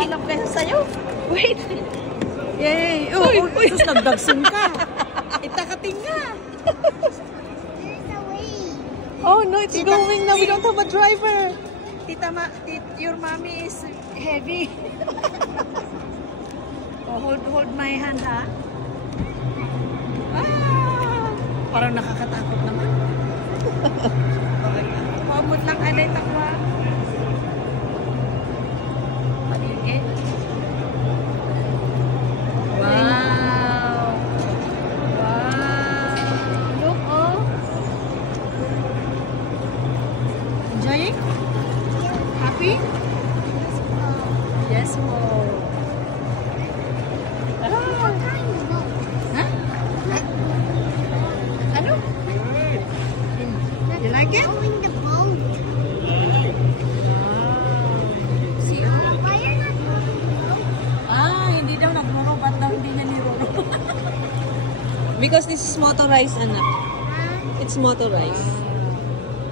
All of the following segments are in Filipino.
Paalam kayo sa'yo. Wait. Yay! Oh, sus, nagdagsin ka. Itakating nga. There's a way. Oh no, it's going now. We don't have a driver. Your mommy is heavy. Oh, hold my hand, ha? Ah, parang nakakatakot naman. Pamot lang alay takwa. Paligid. Wow. Wow. Look, oh. Enjoying? Happy? Yes, oh. What kind of boat? Huh? Ano? You like it? Going the boat. See, Why are you not going the boat? hindi daw nagmuro. Ba't daw hindi niya niruro? Because this is motorized, anak. It's motorized.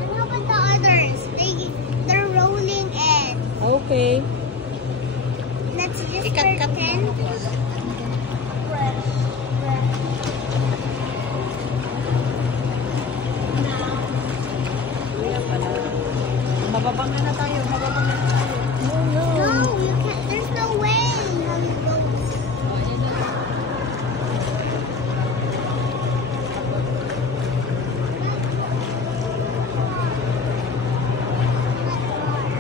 And how about the others? They're rolling in. Okay. Let's just Ikat-kat pretend. Mababang na tayo. Mababang na tayo. No, you can't. There's no way how you go.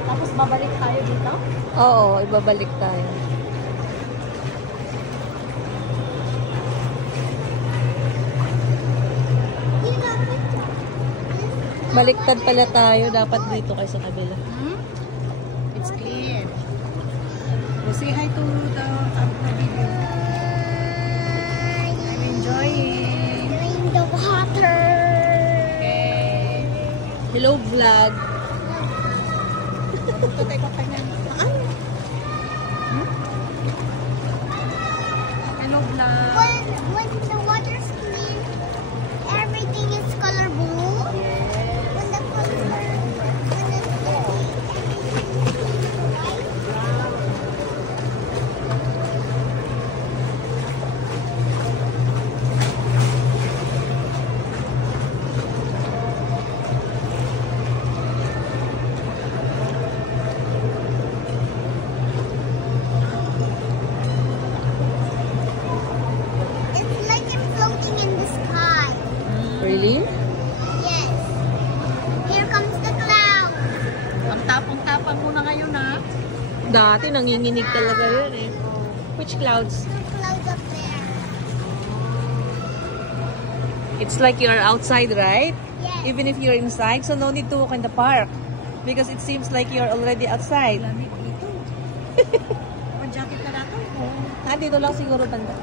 Tapos babalik tayo dito. Oo, ibabalik tayo. You got picture. Baliktad pala tayo. Dapat dito kayo sa kabila. It's clear. Well, say hi to the video. I'm enjoying. Doing the water. Okay. Hello, vlog. Punta tayo pa kanya. Hello, vlog. When the water's clean, everything is color blue. When the color, when it's dirty, everything is white. It's like I'm floating in the sky. Really? Yes. Here comes the cloud. Ang tapang-tapang muna ngayon, ha? Dati nanginginig talaga yun eh. Which clouds? The clouds up there. It's like you're outside, right? Yes. Even if you're inside, so no need to walk in the park. Because it seems like you're already outside. Lamig dito. Mag-jacket ka na to. Dito lang siguro banda.